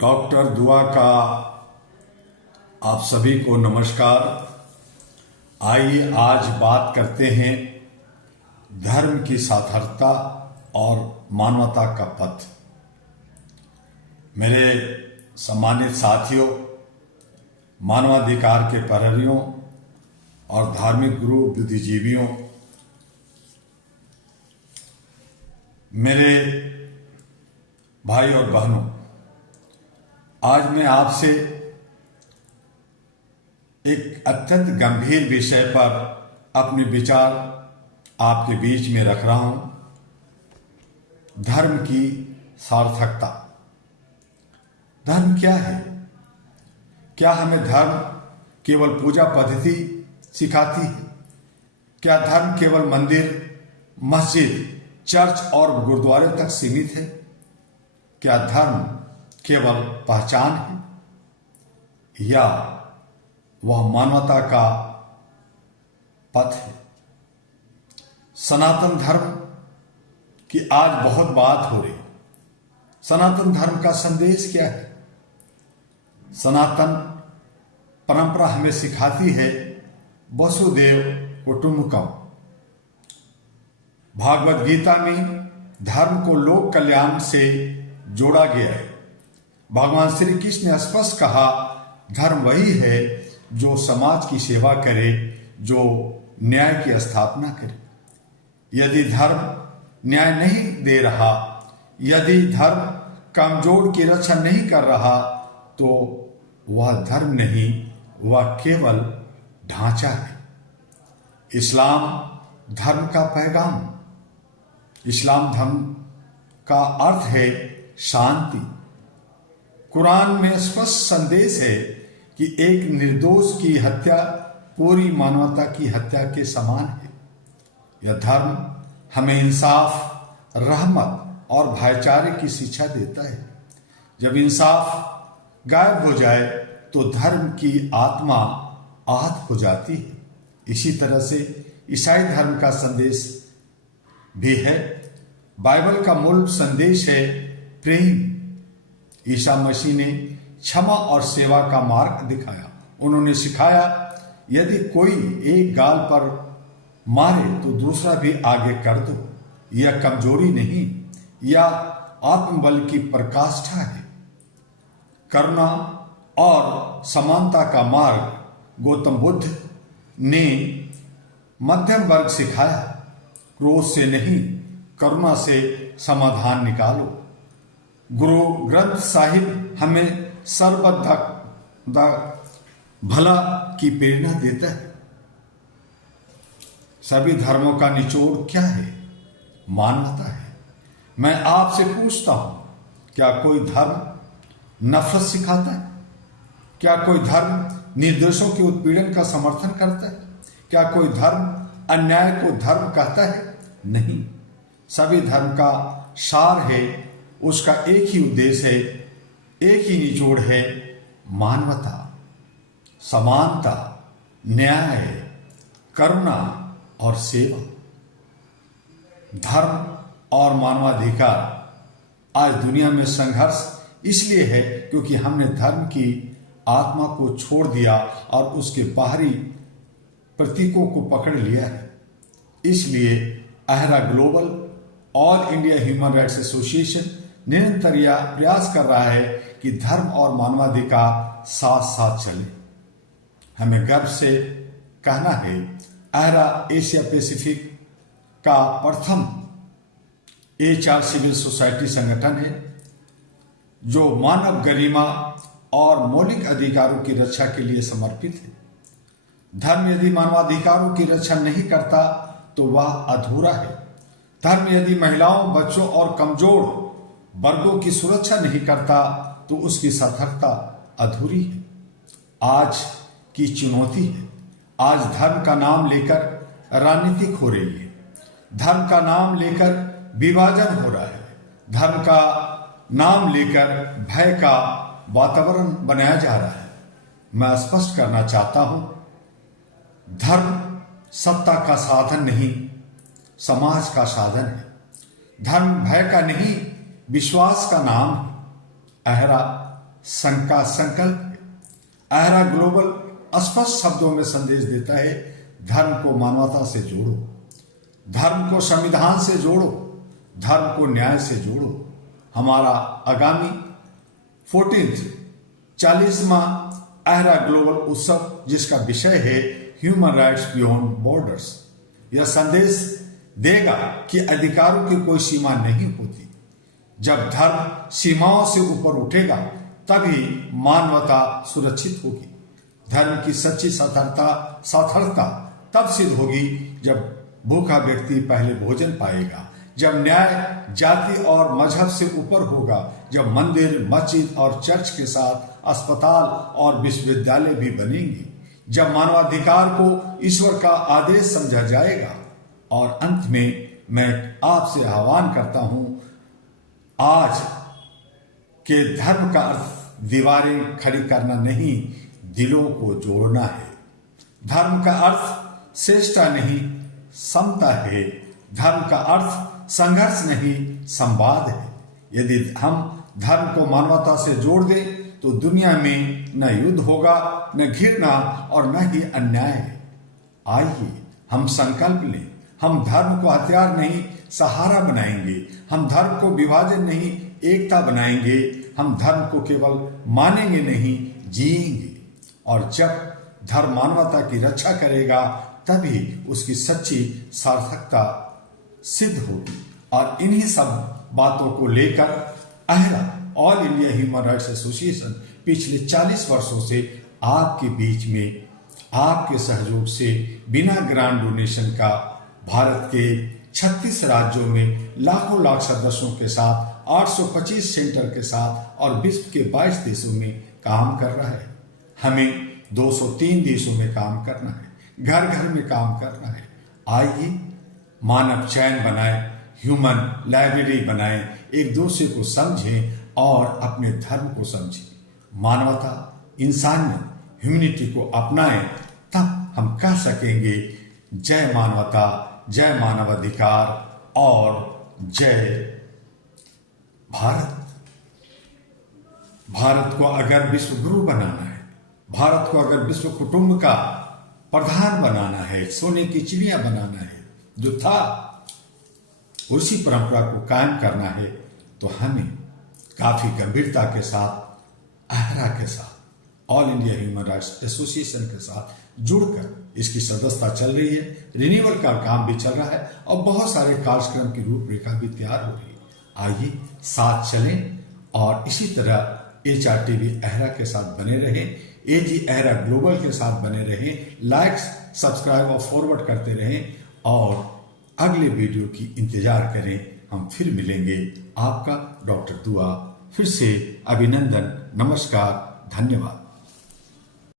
Doctor दुआ का आप सभी को नमस्कार। आइए आज बात करते हैं धर्म की सार्थकता और मानवता का पथ। मेरे सम्मानित साथियों, मानवाधिकार के प्रहरियों और धार्मिक गुरु बुद्धिजीवियों, मेरे भाई और बहनों, आज मैं आपसे एक अत्यंत गंभीर विषय पर अपने विचार आपके बीच में रख रहा हूं। धर्म की सार्थकता। धर्म क्या है? क्या हमें धर्म केवल पूजा पद्धति सिखाती है? क्या धर्म केवल मंदिर, मस्जिद, चर्च और गुरुद्वारे तक सीमित है? क्या धर्म केवल पहचान है या वह मानवता का पथ है? सनातन धर्म की आज बहुत बात हो रही है। सनातन धर्म का संदेश क्या है? सनातन परंपरा हमें सिखाती है वसुदेव कुटुंबकम। भागवत गीता में धर्म को लोक कल्याण से जोड़ा गया है। भगवान श्री कृष्ण ने स्पष्ट कहा, धर्म वही है जो समाज की सेवा करे, जो न्याय की स्थापना करे। यदि धर्म न्याय नहीं दे रहा, यदि धर्म कमजोर की रक्षा नहीं कर रहा, तो वह धर्म नहीं, वह केवल ढांचा है। इस्लाम धर्म का पैगाम। इस्लाम धर्म का अर्थ है शांति। कुरान में स्पष्ट संदेश है कि एक निर्दोष की हत्या पूरी मानवता की हत्या के समान है। यह धर्म हमें इंसाफ, रहमत और भाईचारे की शिक्षा देता है। जब इंसाफ गायब हो जाए तो धर्म की आत्मा आहत हो जाती है। इसी तरह से ईसाई धर्म का संदेश भी है। बाइबल का मूल संदेश है प्रेम। ईसा मसीह ने क्षमा और सेवा का मार्ग दिखाया। उन्होंने सिखाया, यदि कोई एक गाल पर मारे तो दूसरा भी आगे कर दो। यह कमजोरी नहीं, यह आत्मबल की पराकाष्ठा है। करुणा और समानता का मार्ग गौतम बुद्ध ने मध्यम वर्ग सिखाया। क्रोध से नहीं, करुणा से समाधान निकालो। गुरु ग्रंथ साहिब हमें सर्वदा भला की प्रेरणा देता है। सभी धर्मों का निचोड़ क्या है? मानवता है। मैं आपसे पूछता हूं, क्या कोई धर्म नफरत सिखाता है? क्या कोई धर्म निर्दोषों के उत्पीड़न का समर्थन करता है? क्या कोई धर्म अन्याय को धर्म कहता है? नहीं। सभी धर्म का सार है, उसका एक ही उद्देश्य है, एक ही निचोड़ है, मानवता, समानता, न्याय, करुणा और सेवा। धर्म और मानवाधिकार आज दुनिया में संघर्ष इसलिए है क्योंकि हमने धर्म की आत्मा को छोड़ दिया और उसके बाहरी प्रतीकों को पकड़ लिया है। इसलिए AHRA global all India human rights association निरंतर यह प्रयास कर रहा है कि धर्म और मानवाधिकार साथ साथ चले। हमें गर्व से कहना है, अहरा एशिया पैसिफिक का प्रथम HR सिविल सोसाइटी संगठन है जो मानव गरिमा और मौलिक अधिकारों की रक्षा के लिए समर्पित है। धर्म यदि मानवाधिकारों की रक्षा नहीं करता तो वह अधूरा है। धर्म यदि महिलाओं, बच्चों और कमजोर वर्गों की सुरक्षा नहीं करता तो उसकी सार्थकता अधूरी है। आज की चुनौती है। आज धर्म का नाम लेकर राजनीतिक हो रही है। धर्म का नाम लेकर विभाजन हो रहा है। धर्म का नाम लेकर भय का वातावरण बनाया जा रहा है। मैं स्पष्ट करना चाहता हूं, धर्म सत्ता का साधन नहीं, समाज का साधन है। धर्म भय का नहीं, विश्वास का नाम है। अहरा संघ का संकल्प है। अहरा ग्लोबल स्पष्ट शब्दों में संदेश देता है, धर्म को मानवता से जोड़ो, धर्म को संविधान से जोड़ो, धर्म को न्याय से जोड़ो। हमारा आगामी 40वां अहरा ग्लोबल उत्सव, जिसका विषय है ह्यूमन राइट्स बियॉन्ड बॉर्डर्स, यह संदेश देगा कि अधिकारों की कोई सीमा नहीं होती। जब धर्म सीमाओं से ऊपर उठेगा तभी मानवता सुरक्षित होगी। धर्म की सच्ची सार्थकता तब सिद्ध होगी जब भूखा व्यक्ति पहले भोजन पाएगा, जब न्याय जाति और मजहब से ऊपर होगा, जब मंदिर, मस्जिद और चर्च के साथ अस्पताल और विश्वविद्यालय भी बनेंगे, जब मानवाधिकार को ईश्वर का आदेश समझा जाएगा। और अंत में मैं आपसे आह्वान करता हूं, आज के धर्म का अर्थ दीवारें खड़ी करना नहीं, दिलों को जोड़ना है। धर्म का अर्थ श्रेष्ठता नहीं, समता है। धर्म का अर्थ संघर्ष नहीं, संवाद है। यदि हम धर्म को मानवता से जोड़ दें तो दुनिया में न युद्ध होगा, न घृणा और न ही अन्याय है। आइए हम संकल्प लें, हम धर्म को हथियार नहीं सहारा बनाएंगे, हम धर्म को विभाजन नहीं एकता बनाएंगे, हम धर्म को केवल मानेंगे नहीं जिएंगे। और जब धर्म मानवता की रक्षा करेगा तभी उसकी सच्ची सार्थकता सिद्ध होगी। और इन्हीं सब बातों को लेकर AHRA all India human rights association पिछले 40 वर्षों से आपके बीच में आपके सहयोग से बिना ग्रांट डोनेशन का भारत के 36 राज्यों में लाखों सदस्यों के साथ 825 सेंटर के साथ और विश्व के 22 देशों में काम कर रहा है। हमें 203 देशों में काम करना है, घर घर में काम करना है। आइए मानव चैन बनाए, ह्यूमन लाइब्रेरी बनाए, एक दूसरे को समझें और अपने धर्म को समझें। मानवता, इंसानियत, ह्यूमैनिटी को अपनाएं, तब हम कह सकेंगे जय मानवता, जय मानवाधिकार और जय भारत। भारत को अगर विश्व गुरु बनाना है, भारत को अगर विश्व कुटुंब का प्रधान बनाना है, सोने की चिड़िया बनाना है, जो था उसी परंपरा को कायम करना है, तो हमें काफी गंभीरता के साथ अहरा के साथ all India human rights association के साथ जुड़कर इसकी सदस्यता चल रही है, रिन्यूअल का काम भी चल रहा है और बहुत सारे कार्यक्रम की रूपरेखा भी तैयार हो रही है। आइए साथ चलें और इसी तरह HRTV अहरा के साथ बने रहें, AG अहरा ग्लोबल के साथ बने रहें, लाइक, सब्सक्राइब और फॉरवर्ड करते रहें और अगले वीडियो की इंतजार करें। हम फिर मिलेंगे। आपका डॉक्टर दुआ, फिर से अभिनंदन, नमस्कार, धन्यवाद।